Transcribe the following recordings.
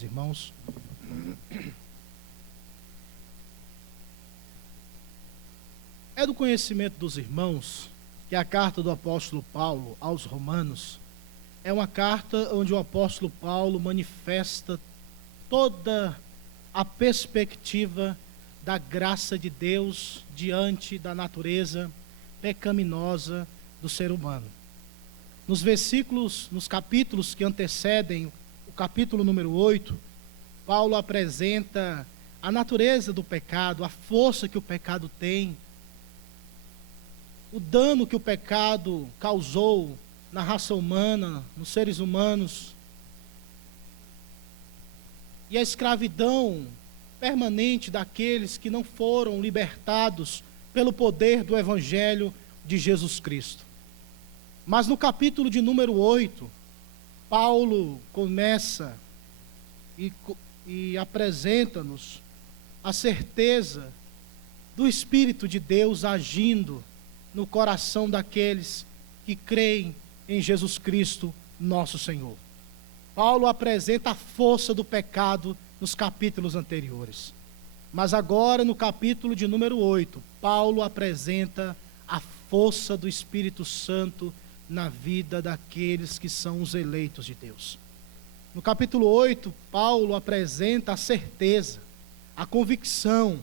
dos irmãos. É do conhecimento dos irmãos que a carta do apóstolo Paulo aos Romanos é uma carta onde o apóstolo Paulo manifesta toda a perspectiva da graça de Deus diante da natureza pecaminosa do ser humano. Nos capítulos que antecedem o capítulo número 8, Paulo apresenta a natureza do pecado, a força que o pecado tem, o dano que o pecado causou na raça humana, nos seres humanos, e a escravidão permanente daqueles que não foram libertados pelo poder do Evangelho de Jesus Cristo. Mas no capítulo de número 8, Paulo começa e apresenta-nos a certeza do Espírito de Deus agindo no coração daqueles que creem em Jesus Cristo, nosso Senhor. Paulo apresenta a força do pecado nos capítulos anteriores. Mas agora, no capítulo de número 8, Paulo apresenta a força do Espírito Santo na vida daqueles que são os eleitos de Deus. No capítulo 8, Paulo apresenta a certeza, a convicção,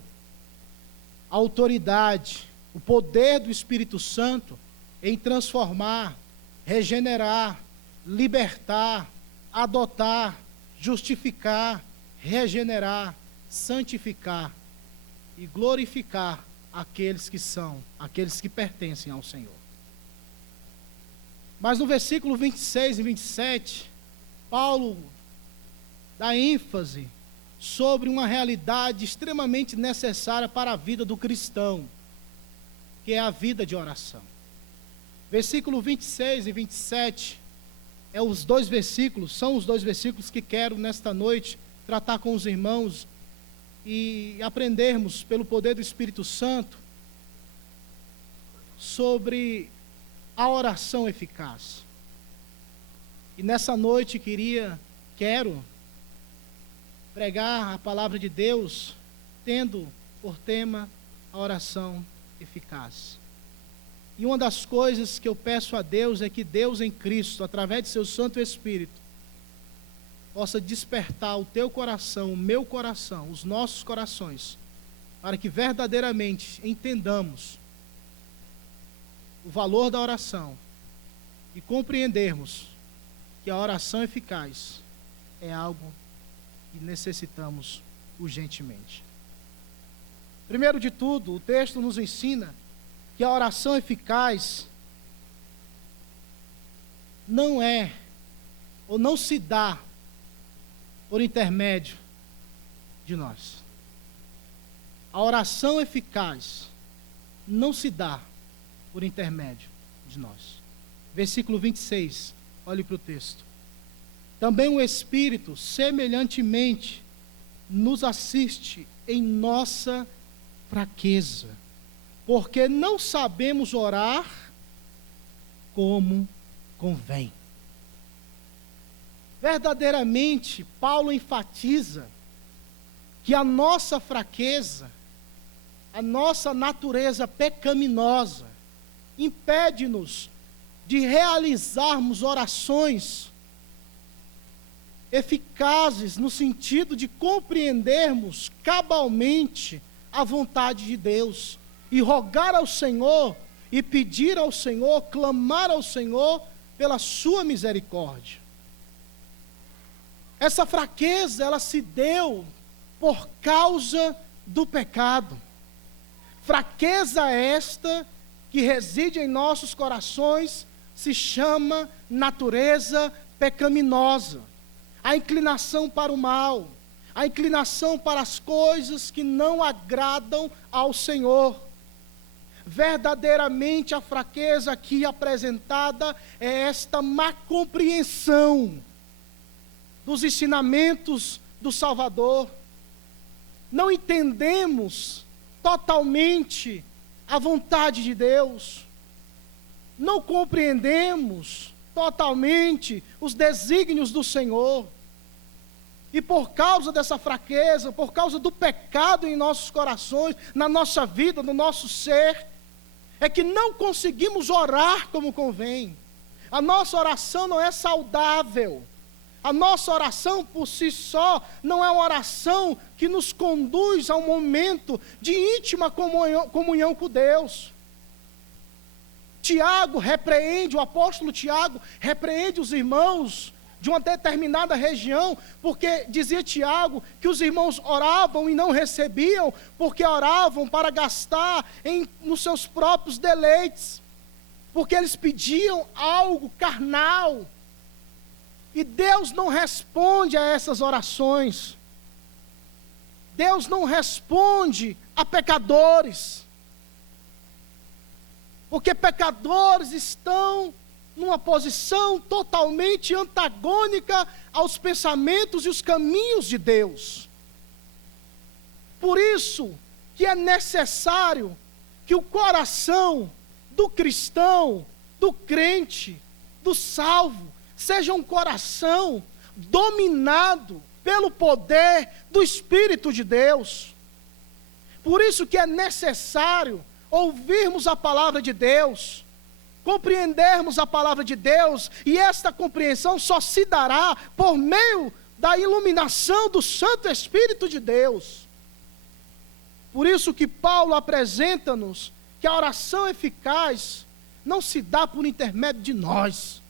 a autoridade, o poder do Espírito Santo em transformar, regenerar, libertar, adotar, justificar, regenerar, santificar e glorificar aqueles que pertencem ao Senhor. Mas no versículo 26 e 27, Paulo dá ênfase sobre uma realidade extremamente necessária para a vida do cristão, que é a vida de oração. Versículo 26 e 27 são os dois versículos que quero nesta noite tratar com os irmãos e aprendermos pelo poder do Espírito Santo sobre a oração eficaz. E nessa noite quero pregar a palavra de Deus tendo por tema a oração eficaz. E uma das coisas que eu peço a Deus é que Deus em Cristo, através de seu Santo Espírito, possa despertar o teu coração, o meu coração, os nossos corações, para que verdadeiramente entendamos o valor da oração e compreendermos que a oração eficaz é algo que necessitamos urgentemente. Primeiro de tudo, o texto nos ensina que a oração eficaz não é ou não se dá por intermédio de nós. A oração eficaz não se dá por intermédio de nós. Versículo 26, olhe para o texto. Também o Espírito, semelhantemente, nos assiste em nossa fraqueza, porque não sabemos orar como convém. Verdadeiramente, Paulo enfatiza que a nossa fraqueza, a nossa natureza pecaminosa, impede-nos de realizarmos orações eficazes no sentido de compreendermos cabalmente a vontade de Deus e rogar ao Senhor e pedir ao Senhor, clamar ao Senhor pela sua misericórdia. Essa fraqueza, ela se deu por causa do pecado. Fraqueza esta que reside em nossos corações se chama natureza pecaminosa. A inclinação para o mal, a inclinação para as coisas que não agradam ao Senhor. Verdadeiramente a fraqueza aqui apresentada é esta má compreensão dos ensinamentos do Salvador. Não entendemos totalmente a vontade de Deus. Não compreendemos totalmente os desígnios do Senhor. E por causa dessa fraqueza, por causa do pecado em nossos corações, na nossa vida, no nosso ser, é que não conseguimos orar como convém. A nossa oração não é saudável. A nossa oração por si só não é uma oração que nos conduz a um momento de íntima comunhão com Deus. O apóstolo Tiago repreende os irmãos de uma determinada região, porque dizia Tiago que os irmãos oravam e não recebiam, porque oravam para gastar nos seus próprios deleites, porque eles pediam algo carnal, e Deus não responde a essas orações. Deus não responde a pecadores, porque pecadores estão numa posição totalmente antagônica aos pensamentos e os caminhos de Deus. Por isso que é necessário que o coração do cristão, do crente, do salvo, seja um coração dominado pelo poder do Espírito de Deus. Por isso que é necessário ouvirmos a palavra de Deus, compreendermos a palavra de Deus, e esta compreensão só se dará por meio da iluminação do Santo Espírito de Deus. Por isso que Paulo apresenta-nos que a oração eficaz não se dá por intermédio de nós.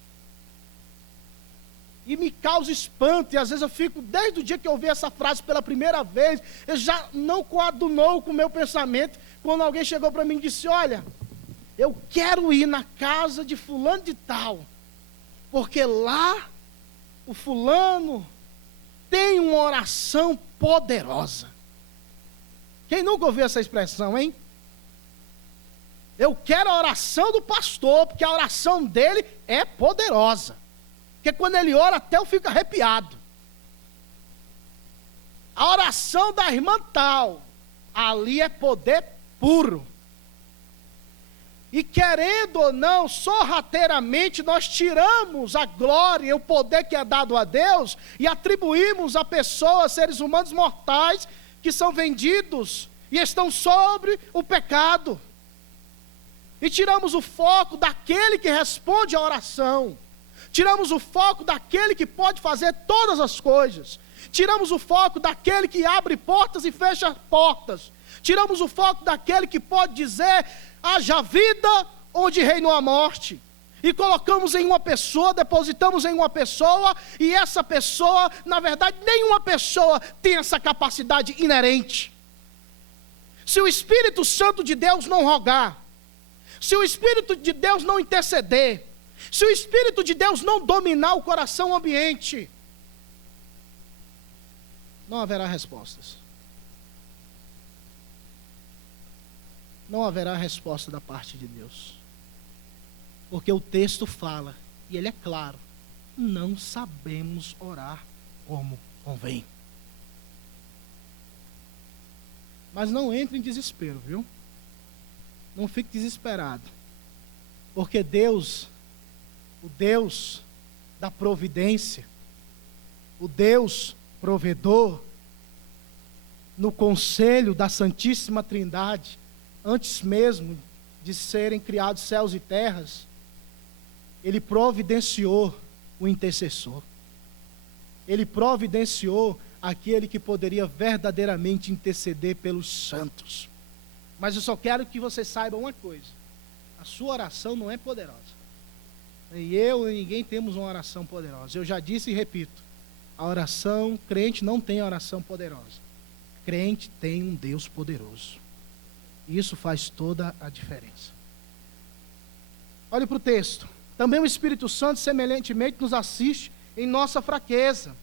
E me causa espanto, e às vezes eu fico, desde o dia que eu ouvi essa frase pela primeira vez, eu já não coadunou com o meu pensamento, quando alguém chegou para mim e disse: olha, eu quero ir na casa de fulano de tal, porque lá o fulano tem uma oração poderosa. Quem nunca ouviu essa expressão, hein? Eu quero a oração do pastor, porque a oração dele é poderosa. Porque quando ele ora, até eu fico arrepiado. A oração da irmã tal, ali é poder puro. E querendo ou não, sorrateiramente nós tiramos a glória e o poder que é dado a Deus e atribuímos a pessoas, seres humanos mortais, que são vendidos e estão sobre o pecado. E tiramos o foco daquele que responde à oração. Tiramos o foco daquele que pode fazer todas as coisas. Tiramos o foco daquele que abre portas e fecha portas. Tiramos o foco daquele que pode dizer: haja vida onde reinou a morte. E colocamos em uma pessoa, depositamos em uma pessoa, e essa pessoa, na verdade, nenhuma pessoa tem essa capacidade inerente. Se o Espírito Santo de Deus não rogar, se o Espírito de Deus não interceder, se o Espírito de Deus não dominar o coração ambiente, não haverá respostas. Não haverá resposta da parte de Deus. Porque o texto fala, e ele é claro: não sabemos orar como convém. Mas não entre em desespero, viu? Não fique desesperado. Porque Deus, o Deus da providência, o Deus provedor, no conselho da Santíssima Trindade, antes mesmo de serem criados céus e terras, Ele providenciou o intercessor. Ele providenciou aquele que poderia verdadeiramente interceder pelos santos. Mas eu só quero que você saiba uma coisa: a sua oração não é poderosa. Nem eu, nem ninguém temos uma oração poderosa. Eu já disse e repito: a oração, crente não tem oração poderosa. Crente tem um Deus poderoso. Isso faz toda a diferença. Olhe para o texto. Também o Espírito Santo semelhantemente nos assiste em nossa fraqueza,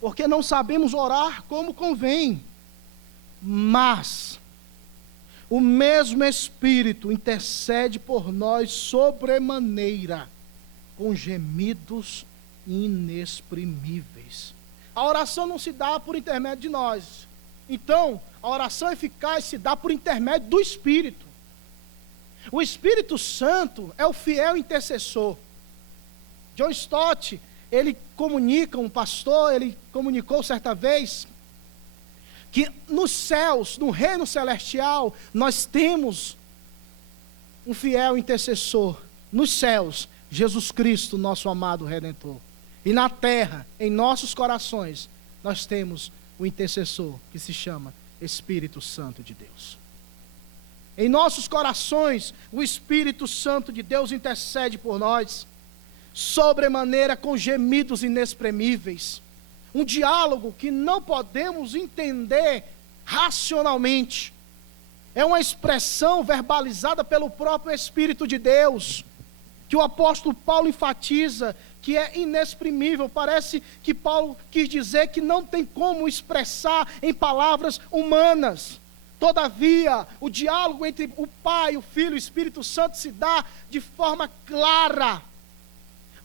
porque não sabemos orar como convém, mas o mesmo Espírito intercede por nós sobremaneira, com gemidos inexprimíveis. A oração não se dá por intermédio de nós. Então, a oração eficaz se dá por intermédio do Espírito. O Espírito Santo é o fiel intercessor. John Stott, ele comunica, um pastor, ele comunicou certa vez, que nos céus, no reino celestial, nós temos um fiel intercessor. Nos céus, Jesus Cristo, nosso amado Redentor. E na terra, em nossos corações, nós temos o intercessor, que se chama Espírito Santo de Deus. Em nossos corações, o Espírito Santo de Deus intercede por nós, sobremaneira com gemidos inexprimíveis. Um diálogo que não podemos entender racionalmente. É uma expressão verbalizada pelo próprio Espírito de Deus, que o apóstolo Paulo enfatiza, que é inexprimível. Parece que Paulo quis dizer que não tem como expressar em palavras humanas. Todavia, o diálogo entre o Pai, o Filho e o Espírito Santo se dá de forma clara.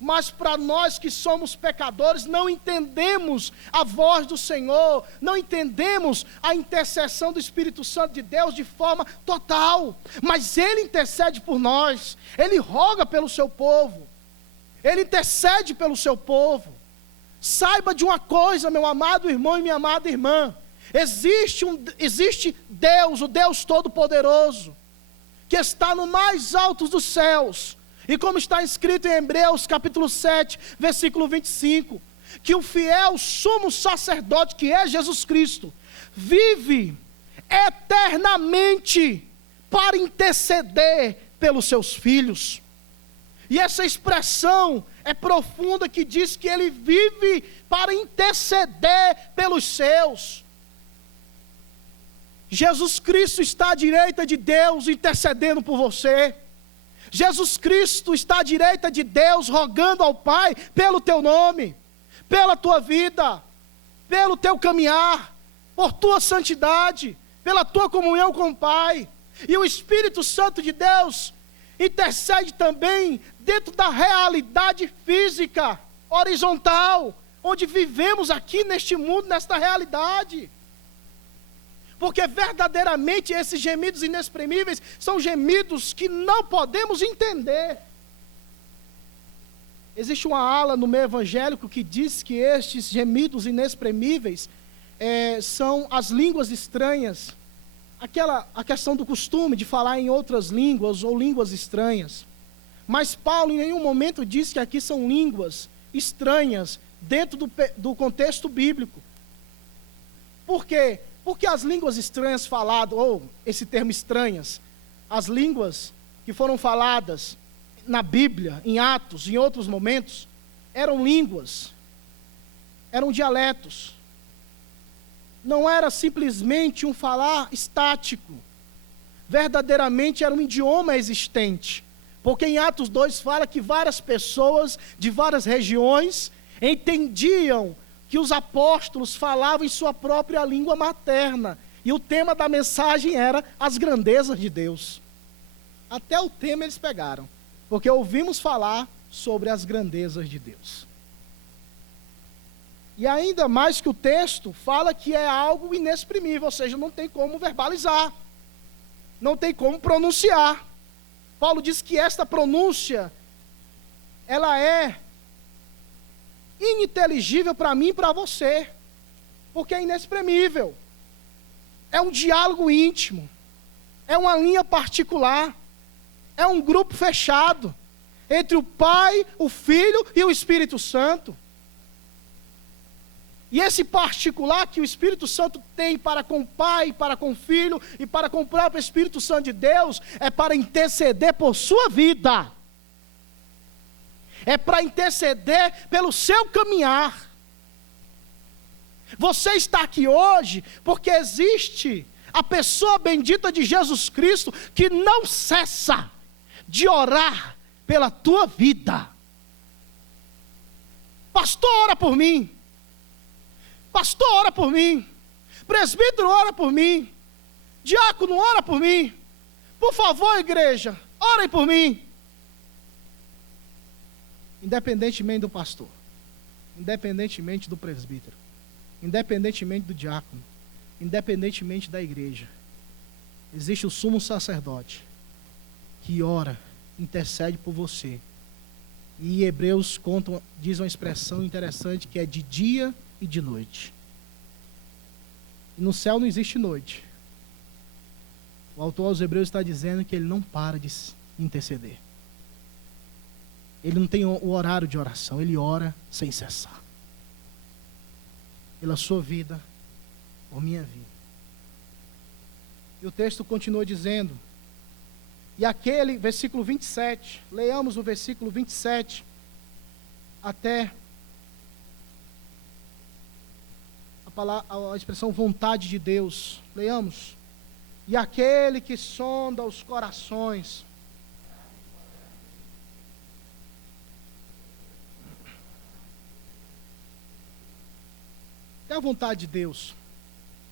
Mas para nós que somos pecadores, não entendemos a voz do Senhor, não entendemos a intercessão do Espírito Santo de Deus de forma total. Mas Ele intercede por nós, Ele roga pelo seu povo, Ele intercede pelo seu povo. Saiba de uma coisa, meu amado irmão e minha amada irmã, existe Deus, o Deus Todo-Poderoso, que está no mais alto dos céus. E como está escrito em Hebreus capítulo 7, versículo 25, que o fiel sumo sacerdote, que é Jesus Cristo, vive eternamente para interceder pelos seus filhos. E essa expressão é profunda, que diz que ele vive para interceder pelos seus. Jesus Cristo está à direita de Deus intercedendo por você. Jesus Cristo está à direita de Deus rogando ao Pai pelo teu nome, pela tua vida, pelo teu caminhar, por tua santidade, pela tua comunhão com o Pai. E o Espírito Santo de Deus intercede também dentro da realidade física, horizontal, onde vivemos aqui neste mundo, nesta realidade. Porque verdadeiramente esses gemidos inexprimíveis são gemidos que não podemos entender. Existe uma ala no meio evangélico que diz que estes gemidos inexprimíveis são as línguas estranhas. A questão do costume de falar em outras línguas ou línguas estranhas. Mas Paulo em nenhum momento diz que aqui são línguas estranhas dentro do contexto bíblico. Por quê? Porque as línguas estranhas faladas, ou esse termo estranhas, as línguas que foram faladas na Bíblia, em Atos, em outros momentos, eram línguas, eram dialetos. Não era simplesmente um falar estático, verdadeiramente era um idioma existente. Porque em Atos 2 fala que várias pessoas de várias regiões entendiam que os apóstolos falavam em sua própria língua materna. E o tema da mensagem era as grandezas de Deus. Até o tema eles pegaram, porque ouvimos falar sobre as grandezas de Deus. E ainda mais que o texto fala que é algo inexprimível, ou seja, não tem como verbalizar, não tem como pronunciar. Paulo diz que esta pronúncia, ela é ininteligível para mim e para você, porque é inexprimível. É um diálogo íntimo, é uma linha particular, é um grupo fechado entre o Pai, o Filho e o Espírito Santo. E esse particular que o Espírito Santo tem para com o Pai, para com o Filho e para com o próprio Espírito Santo de Deus, é para interceder por sua vida. É para interceder pelo seu caminhar. Você está aqui hoje porque existe a pessoa bendita de Jesus Cristo que não cessa de orar pela tua vida. Pastor, ora por mim. Pastor, ora por mim. Presbítero, ora por mim. Diácono, ora por mim. Por favor, igreja, orem por mim. Independentemente do pastor, independentemente do presbítero, independentemente do diácono, independentemente da igreja, existe o sumo sacerdote que ora, intercede por você, E Hebreus diz uma expressão interessante que é de dia e de noite. E no céu não existe noite. O autor aos Hebreus está dizendo que ele não para de interceder. Ele não tem o horário de oração, ele ora sem cessar. Pela sua vida, por minha vida. E o texto continua dizendo, e aquele, versículo 27, leiamos o versículo 27 até a expressão vontade de Deus. Leiamos. E aquele que sonda os corações. É a vontade de Deus.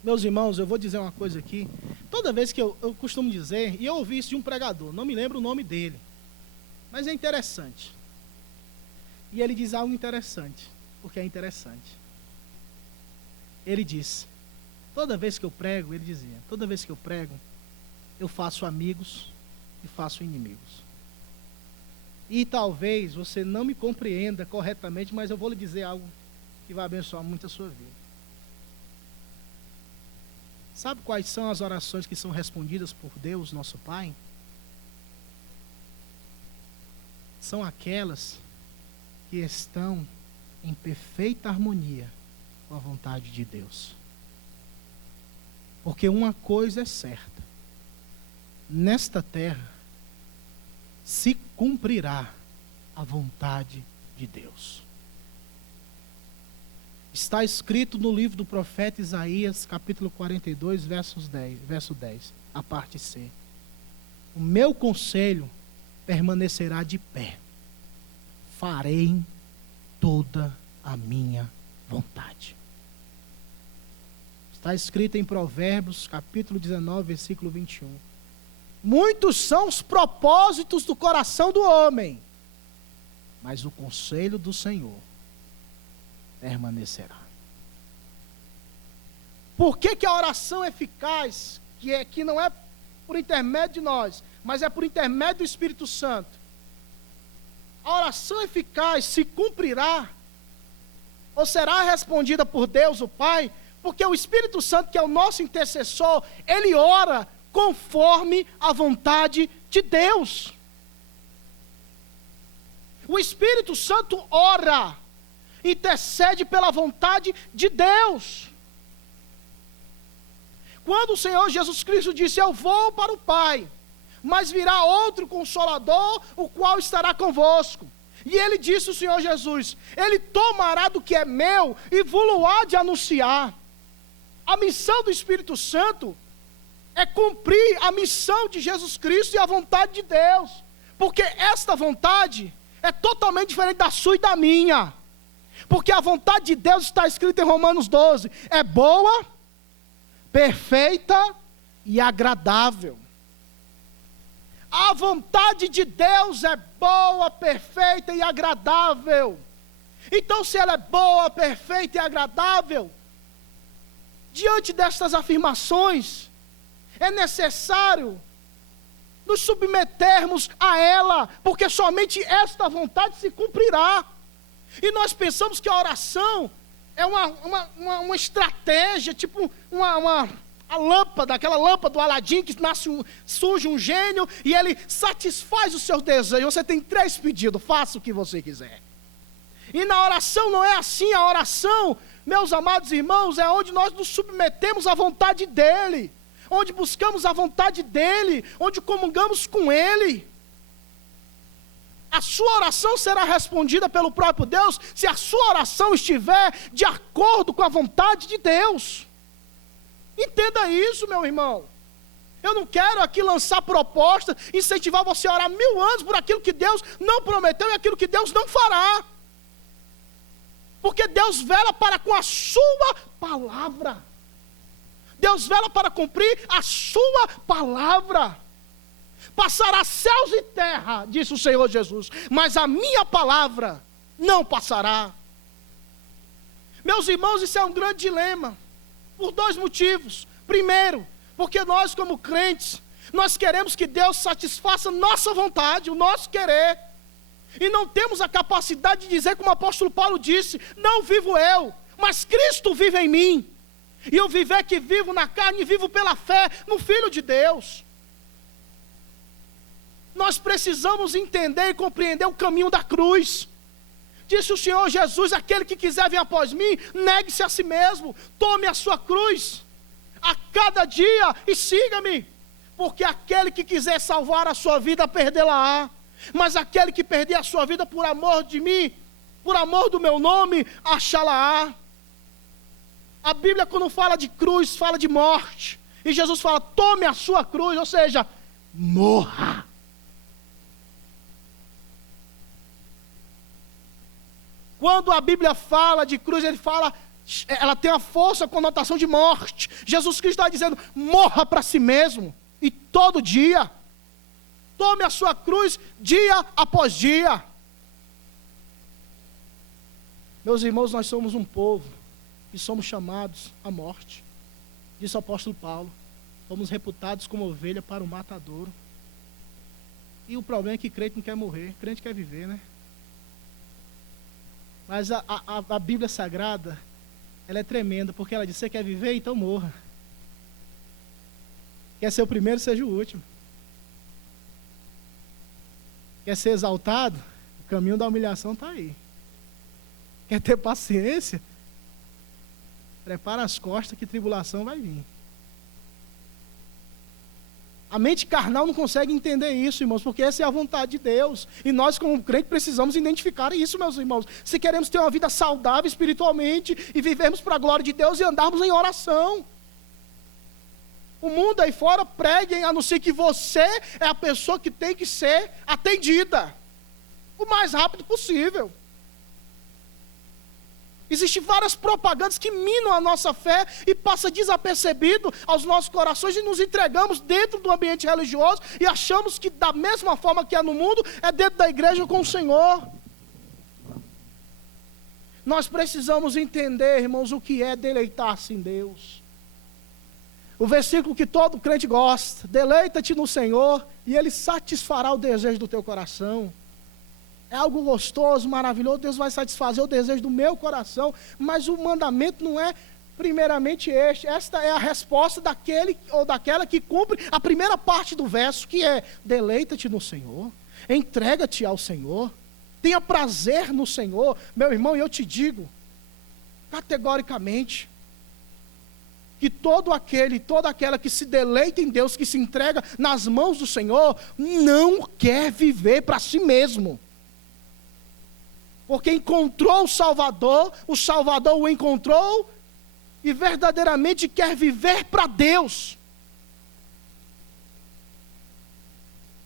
Meus irmãos, eu vou dizer uma coisa aqui. Toda vez que eu costumo dizer, e eu ouvi isso de um pregador, não me lembro o nome dele, mas é interessante. E ele diz algo interessante, porque é interessante. Ele disse, toda vez que eu prego, ele dizia, toda vez que eu prego, eu faço amigos e faço inimigos. E talvez você não me compreenda corretamente, mas eu vou lhe dizer algo que vai abençoar muito a sua vida. Sabe quais são as orações que são respondidas por Deus, nosso Pai? São aquelas que estão em perfeita harmonia com a vontade de Deus. Porque uma coisa é certa: nesta terra se cumprirá a vontade de Deus. Está escrito no livro do profeta Isaías, capítulo 42, verso 10, a parte C. O meu conselho permanecerá de pé. Farei toda a minha vontade. Está escrito em Provérbios, capítulo 19, versículo 21. Muitos são os propósitos do coração do homem, mas o conselho do Senhor permanecerá. Por que a oração eficaz, que não é por intermédio de nós, mas é por intermédio do Espírito Santo, a oração eficaz se cumprirá, ou será respondida por Deus o Pai, porque o Espírito Santo, que é o nosso intercessor, ele ora conforme a vontade de Deus. O Espírito Santo ora, intercede pela vontade de Deus. Quando o Senhor Jesus Cristo disse, eu vou para o Pai, mas virá outro Consolador, o qual estará convosco. E ele disse, o Senhor Jesus, ele tomará do que é meu e vos há de anunciar. A missão do Espírito Santo é cumprir a missão de Jesus Cristo e a vontade de Deus. Porque esta vontade é totalmente diferente da sua e da minha. Porque a vontade de Deus está escrita em Romanos 12. É boa, perfeita e agradável. A vontade de Deus é boa, perfeita e agradável. Então, se ela é boa, perfeita e agradável, diante destas afirmações, é necessário nos submetermos a ela, porque somente esta vontade se cumprirá. E nós pensamos que a oração é uma estratégia, tipo a lâmpada, aquela lâmpada do Aladim, que surge um gênio e ele satisfaz os seus desejos. Você tem 3 pedidos, faça o que você quiser. E na oração não é assim. A oração, meus amados irmãos, é onde nós nos submetemos à vontade dEle, onde buscamos a vontade dEle, onde comungamos com Ele. A sua oração será respondida pelo próprio Deus, se a sua oração estiver de acordo com a vontade de Deus. Entenda isso, meu irmão. Eu não quero aqui lançar propostas, incentivar você a orar 1000 anos por aquilo que Deus não prometeu e aquilo que Deus não fará. Porque Deus vela para com a sua palavra. Deus vela para cumprir a sua palavra. Passará céus e terra, disse o Senhor Jesus, mas a minha palavra não passará. Meus irmãos, isso é um grande dilema, por 2 motivos. Primeiro, porque nós como crentes, nós queremos que Deus satisfaça nossa vontade, o nosso querer. E não temos a capacidade de dizer, como o apóstolo Paulo disse, não vivo eu, mas Cristo vive em mim. E eu viver que vivo na carne, vivo pela fé no Filho de Deus. Nós precisamos entender e compreender o caminho da cruz. Disse o Senhor Jesus, aquele que quiser vir após mim, negue-se a si mesmo, tome a sua cruz a cada dia e siga-me. Porque aquele que quiser salvar a sua vida, perdê-la-á. Mas aquele que perder a sua vida por amor de mim, por amor do meu nome, achá-la-á. A Bíblia, quando fala de cruz, fala de morte. E Jesus fala, tome a sua cruz, ou seja, morra. Quando a Bíblia fala de cruz, ela tem a força, a conotação de morte. Jesus Cristo está dizendo, morra para si mesmo. E todo dia, tome a sua cruz dia após dia. Meus irmãos, nós somos um povo que somos chamados à morte. Disse o apóstolo Paulo, fomos reputados como ovelha para o matadouro. E o problema é que crente não quer morrer, crente quer viver, né? Mas a Bíblia Sagrada, ela é tremenda, porque ela diz, você quer viver? Então morra. Quer ser o primeiro, seja o último. Quer ser exaltado? O caminho da humilhação está aí. Quer ter paciência? Prepara as costas que tribulação vai vir. A mente carnal não consegue entender isso, irmãos, porque essa é a vontade de Deus. E nós, como crentes, precisamos identificar isso, meus irmãos. Se queremos ter uma vida saudável espiritualmente e vivermos para a glória de Deus e andarmos em oração. O mundo aí fora pregue, a não ser que você é a pessoa que tem que ser atendida o mais rápido possível. Existem várias propagandas que minam a nossa fé e passa desapercebido aos nossos corações e nos entregamos dentro do ambiente religioso e achamos que da mesma forma que é no mundo, é dentro da igreja com o Senhor. Nós precisamos entender, irmãos, o que é deleitar-se em Deus. O versículo que todo crente gosta, deleita-te no Senhor e Ele satisfará o desejo do teu coração. É algo gostoso, maravilhoso, Deus vai satisfazer o desejo do meu coração, mas o mandamento não é primeiramente este. Esta é a resposta daquele ou daquela que cumpre a primeira parte do verso, que é, deleita-te no Senhor, entrega-te ao Senhor, tenha prazer no Senhor. Meu irmão, eu te digo, categoricamente, que todo aquele e toda aquela que se deleita em Deus, que se entrega nas mãos do Senhor, não quer viver para si mesmo. Porque encontrou o Salvador o encontrou e verdadeiramente quer viver para Deus.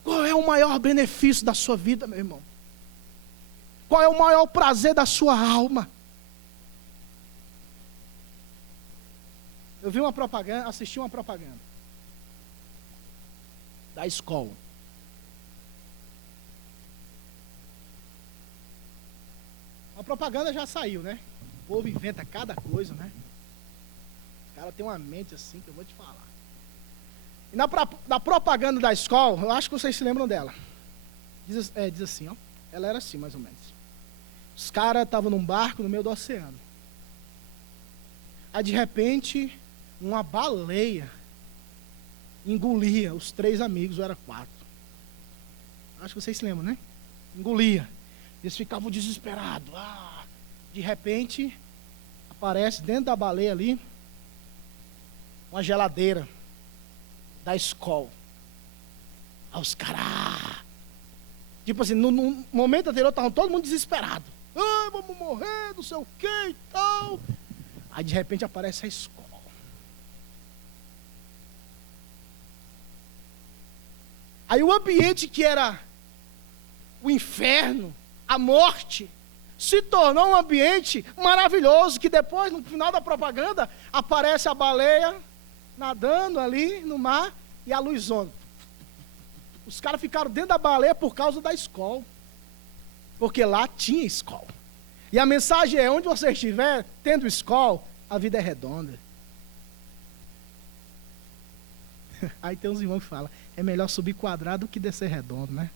Qual é o maior benefício da sua vida, meu irmão? Qual é o maior prazer da sua alma? Eu vi uma propaganda, assisti uma propaganda da escola. A propaganda já saiu, né? O povo inventa cada coisa, né? O cara tem uma mente assim que eu vou te falar. E na propaganda da escola, eu acho que vocês se lembram dela. Diz assim, ó. Ela era assim, mais ou menos. Os caras estavam num barco no meio do oceano. Aí, de repente, uma baleia engolia os 3 amigos, ou era 4. Acho que vocês se lembram, né? Engolia. Eles ficavam desesperados. De repente, aparece dentro da baleia ali uma geladeira da escola. Aí os caras, tipo assim, no momento anterior estavam todo mundo desesperado. Vamos morrer, não sei o que e tal. Aí de repente aparece a escola. Aí o ambiente que era o inferno, a morte, se tornou um ambiente maravilhoso, que depois, no final da propaganda, aparece a baleia nadando ali no mar e a luzona. Os caras ficaram dentro da baleia por causa da escola, porque lá tinha escola. E a mensagem é, onde você estiver, tendo escola, a vida é redonda. Aí tem uns irmãos que falam, é melhor subir quadrado do que descer redondo, né?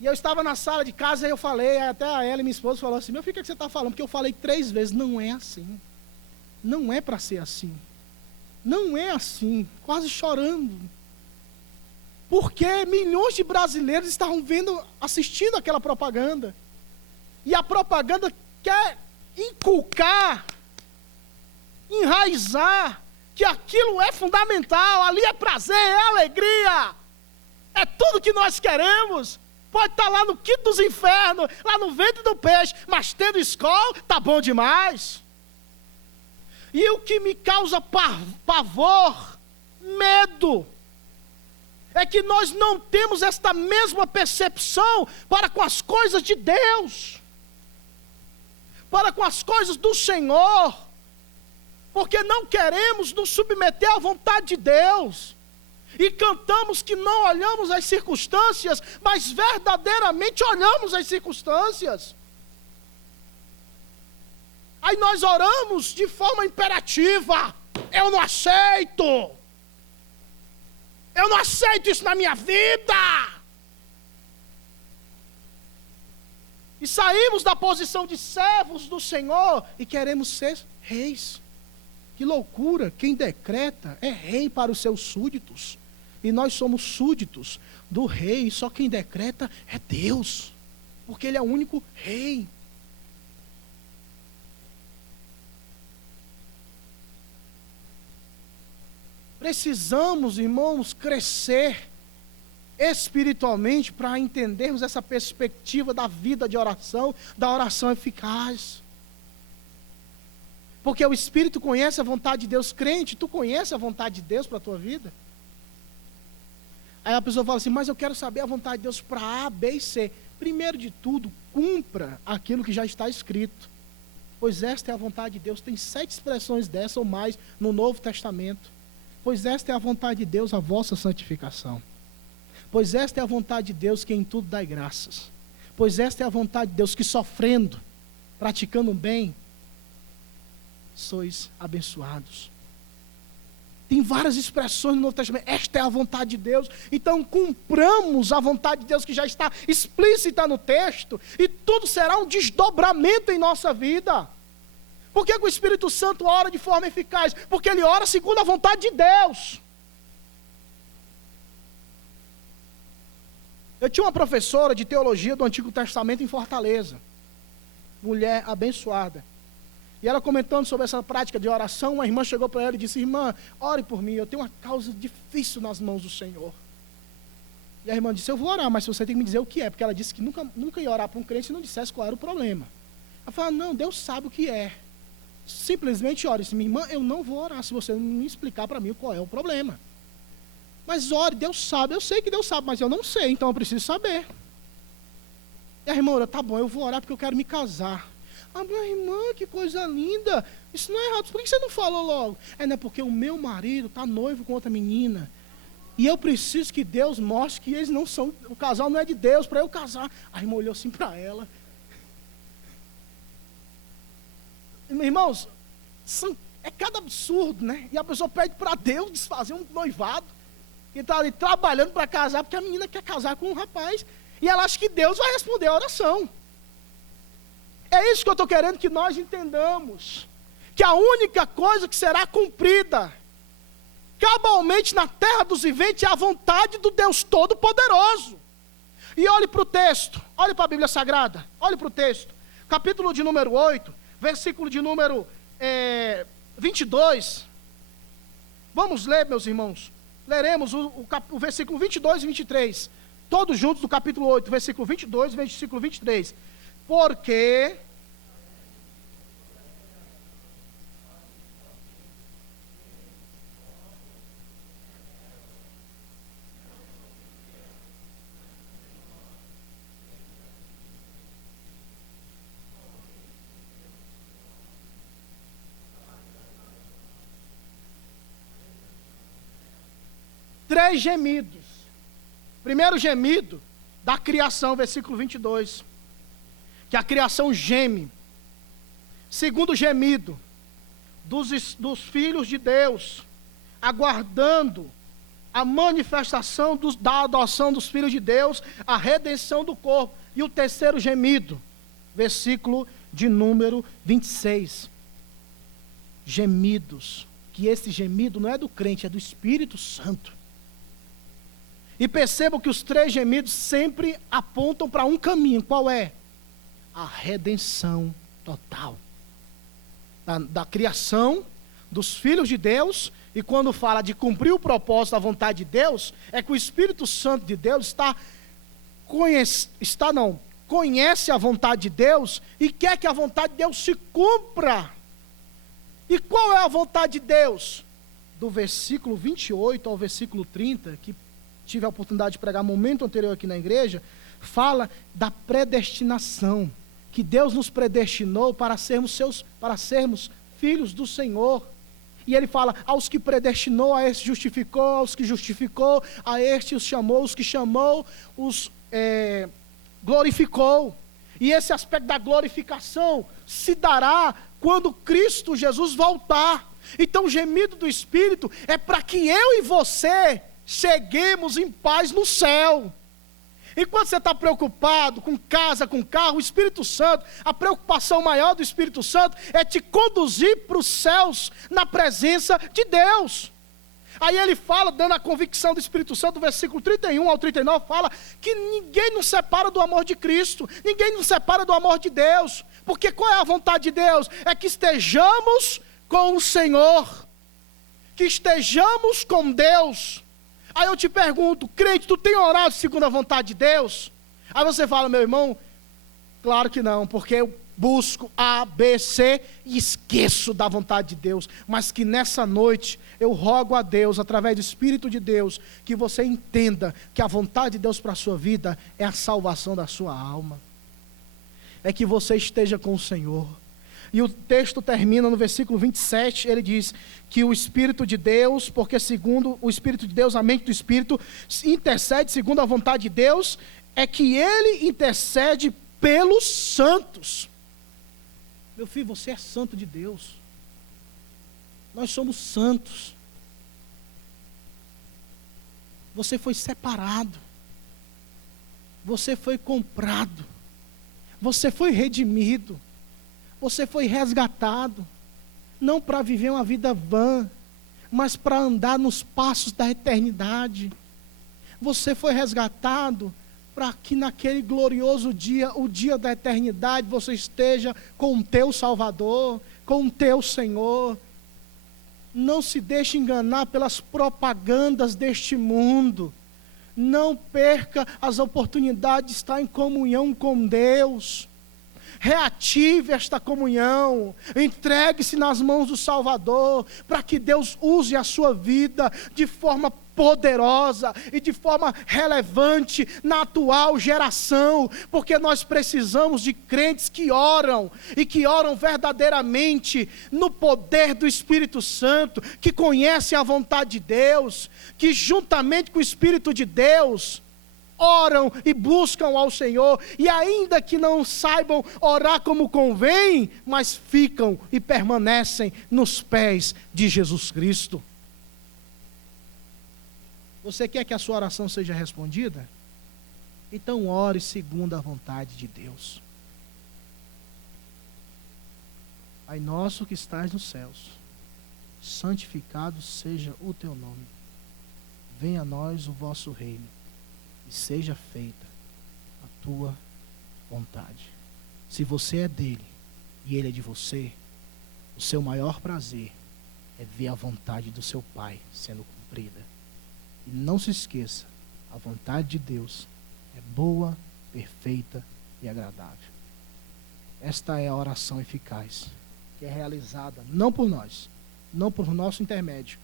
E eu estava na sala de casa e eu falei, até a Ela, minha esposa, falou assim, meu filho, o que você está falando? Porque eu falei 3 vezes, não é assim. Não é para ser assim. Não é assim. Quase chorando. Porque milhões de brasileiros estavam assistindo aquela propaganda. E a propaganda quer inculcar, enraizar, que aquilo é fundamental, ali é prazer, é alegria, é tudo que nós queremos. Pode estar lá no quinto dos infernos, lá no ventre do peixe, mas tendo escola, tá bom demais. E o que me causa pavor, medo, é que nós não temos esta mesma percepção para com as coisas de Deus, para com as coisas do Senhor, porque não queremos nos submeter à vontade de Deus, e cantamos que não olhamos as circunstâncias, mas verdadeiramente olhamos as circunstâncias. Aí nós oramos de forma imperativa, eu não aceito isso na minha vida, e saímos da posição de servos do Senhor, e queremos ser reis. Que loucura, quem decreta é rei para os seus súditos, e nós somos súditos do rei, só quem decreta é Deus, porque Ele é o único rei. Precisamos, irmãos, crescer espiritualmente para entendermos essa perspectiva da vida de oração, da oração eficaz. Porque o Espírito conhece a vontade de Deus. Crente, tu conhece a vontade de Deus para a tua vida? Aí a pessoa fala assim, mas eu quero saber a vontade de Deus para A, B e C. Primeiro de tudo, cumpra aquilo que já está escrito. Pois esta é a vontade de Deus. Tem 7 expressões dessa ou mais no Novo Testamento. Pois esta é a vontade de Deus, a vossa santificação. Pois esta é a vontade de Deus, que em tudo dai graças. Pois esta é a vontade de Deus, que sofrendo, praticando o bem, sois abençoados. Tem várias expressões no Novo Testamento. Esta é a vontade de Deus. Então cumpramos a vontade de Deus, que já está explícita no texto, e tudo será um desdobramento em nossa vida. Por que o Espírito Santo ora de forma eficaz? Porque ele ora segundo a vontade de Deus. Eu tinha uma professora de teologia do Antigo Testamento em Fortaleza, mulher abençoada. E ela comentando sobre essa prática de oração, uma irmã chegou para ela e disse, irmã, ore por mim, eu tenho uma causa difícil nas mãos do Senhor. E a irmã disse, eu vou orar, mas você tem que me dizer o que é, porque ela disse que nunca ia orar para um crente se não dissesse qual era o problema. Ela falou, não, Deus sabe o que é. Simplesmente ore, disse, minha irmã, eu não vou orar se você não me explicar para mim qual é o problema. Mas ore, Deus sabe, eu sei que Deus sabe, mas eu não sei, então eu preciso saber. E a irmã orou, tá bom, eu vou orar porque eu quero me casar. Ah, minha irmã, que coisa linda, isso não é errado, por que você não falou logo? Não é porque o meu marido está noivo com outra menina, e eu preciso que Deus mostre que eles não são, o casal não é de Deus, para eu casar. A irmã olhou assim para ela. Irmãos, é cada absurdo, né? E a pessoa pede para Deus desfazer um noivado, que está ali trabalhando para casar, porque a menina quer casar com um rapaz, e ela acha que Deus vai responder a oração. É isso que eu estou querendo que nós entendamos, que a única coisa que será cumprida cabalmente na terra dos viventes é a vontade do Deus Todo-Poderoso. E olhe para o texto, olhe para a Bíblia Sagrada, olhe para o texto, capítulo de número 8, versículo de número 22. Vamos ler, meus irmãos. Leremos o versículo 22 e 23. Todos juntos do capítulo 8, versículo 22 e versículo 23. Porque... Três gemidos. Primeiro gemido da criação, versículo 22. Que a criação geme. Segundo gemido dos filhos de Deus, aguardando a manifestação da adoção dos filhos de Deus, a redenção do corpo. E o terceiro gemido, versículo de número 26. Gemidos, que esse gemido não é do crente, é do Espírito Santo. E percebam que os três gemidos sempre apontam para um caminho. Qual é? A redenção total. Da criação dos filhos de Deus. E quando fala de cumprir o propósito da vontade de Deus, é que o Espírito Santo de Deus conhece a vontade de Deus e quer que a vontade de Deus se cumpra. E qual é a vontade de Deus? Do versículo 28 ao versículo 30, que tive a oportunidade de pregar no momento anterior aqui na igreja, fala da predestinação, que Deus nos predestinou para sermos filhos do Senhor. E ele fala, aos que predestinou, a este justificou, aos que justificou, a este os chamou, os que chamou, os glorificou. E esse aspecto da glorificação se dará quando Cristo Jesus voltar. Então o gemido do Espírito é para que eu e você cheguemos em paz no céu. Enquanto você está preocupado com casa, com carro, o Espírito Santo, a preocupação maior do Espírito Santo é te conduzir para os céus na presença de Deus. Aí ele fala, dando a convicção do Espírito Santo, do versículo 31 ao 39, fala que ninguém nos separa do amor de Cristo, ninguém nos separa do amor de Deus, porque qual é a vontade de Deus? É que estejamos com o Senhor, que estejamos com Deus. Aí eu te pergunto, crente, tu tem orado segundo a vontade de Deus? Aí você fala, meu irmão, claro que não, porque eu busco A, B, C e esqueço da vontade de Deus. Mas que nessa noite eu rogo a Deus, através do Espírito de Deus, que você entenda que a vontade de Deus para a sua vida é a salvação da sua alma. É que você esteja com o Senhor. E o texto termina no versículo 27, ele diz que o Espírito de Deus, porque segundo o Espírito de Deus, a mente do Espírito, intercede segundo a vontade de Deus, é que ele intercede pelos santos. Meu filho, você é santo de Deus. Nós somos santos. Você foi separado. Você foi comprado. Você foi redimido. Você foi resgatado, não para viver uma vida vã, mas para andar nos passos da eternidade. Você foi resgatado para que naquele glorioso dia, o dia da eternidade, você esteja com o teu Salvador, com o teu Senhor. Não se deixe enganar pelas propagandas deste mundo. Não perca as oportunidades de estar em comunhão com Deus. Reative esta comunhão, entregue-se nas mãos do Salvador, para que Deus use a sua vida de forma poderosa e de forma relevante na atual geração, porque nós precisamos de crentes que oram, e que oram verdadeiramente no poder do Espírito Santo, que conhecem a vontade de Deus, que juntamente com o Espírito de Deus, oram e buscam ao Senhor, e ainda que não saibam orar como convém, mas ficam e permanecem nos pés de Jesus Cristo. Você quer que a sua oração seja respondida? Então ore segundo a vontade de Deus. Pai nosso que estás nos céus, santificado seja o teu nome. Venha a nós o vosso reino. E seja feita a tua vontade. Se você é dele e ele é de você, o seu maior prazer é ver a vontade do seu Pai sendo cumprida. E não se esqueça, a vontade de Deus é boa, perfeita e agradável. Esta é a oração eficaz, que é realizada não por nós, não por nosso intermédio,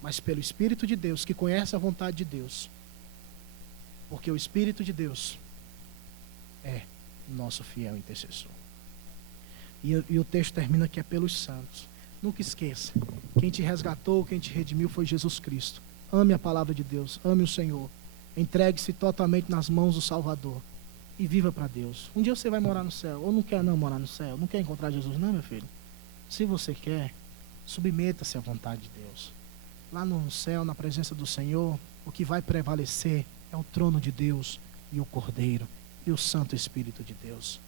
mas pelo Espírito de Deus, que conhece a vontade de Deus. Porque o Espírito de Deus é nosso fiel intercessor. E o texto termina que é pelos santos. Nunca esqueça, quem te resgatou, quem te redimiu foi Jesus Cristo. Ame a palavra de Deus, ame o Senhor. Entregue-se totalmente nas mãos do Salvador. E viva para Deus. Um dia você vai morar no céu. Ou não quer não morar no céu? Não quer encontrar Jesus não, meu filho? Se você quer, submeta-se à vontade de Deus. Lá no céu, na presença do Senhor, o que vai prevalecer é o trono de Deus e o Cordeiro e o Santo Espírito de Deus.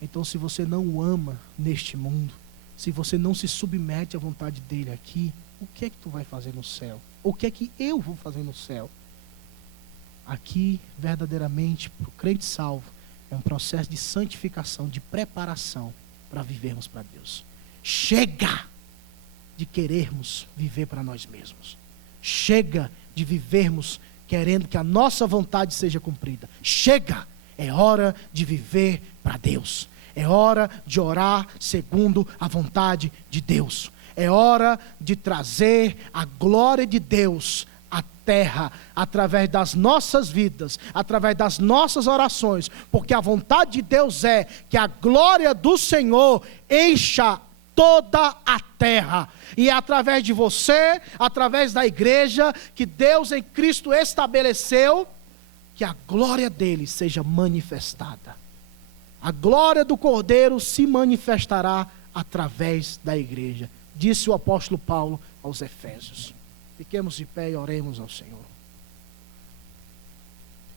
Então, se você não o ama neste mundo, se você não se submete à vontade dele aqui, o que é que tu vai fazer no céu? O que é que eu vou fazer no céu? Aqui, verdadeiramente, para o crente salvo, é um processo de santificação, de preparação para vivermos para Deus. Chega de querermos viver para nós mesmos. Chega de vivermos querendo que a nossa vontade seja cumprida. Chega! É hora de viver para Deus. É hora de orar segundo a vontade de Deus. É hora de trazer a glória de Deus à terra, através das nossas vidas, através das nossas orações, porque a vontade de Deus é que a glória do Senhor encha toda a terra, e é através de você, através da igreja, que Deus em Cristo estabeleceu, que a glória dele seja manifestada. A glória do Cordeiro se manifestará através da igreja, disse o apóstolo Paulo aos Efésios. Fiquemos de pé e oremos ao Senhor.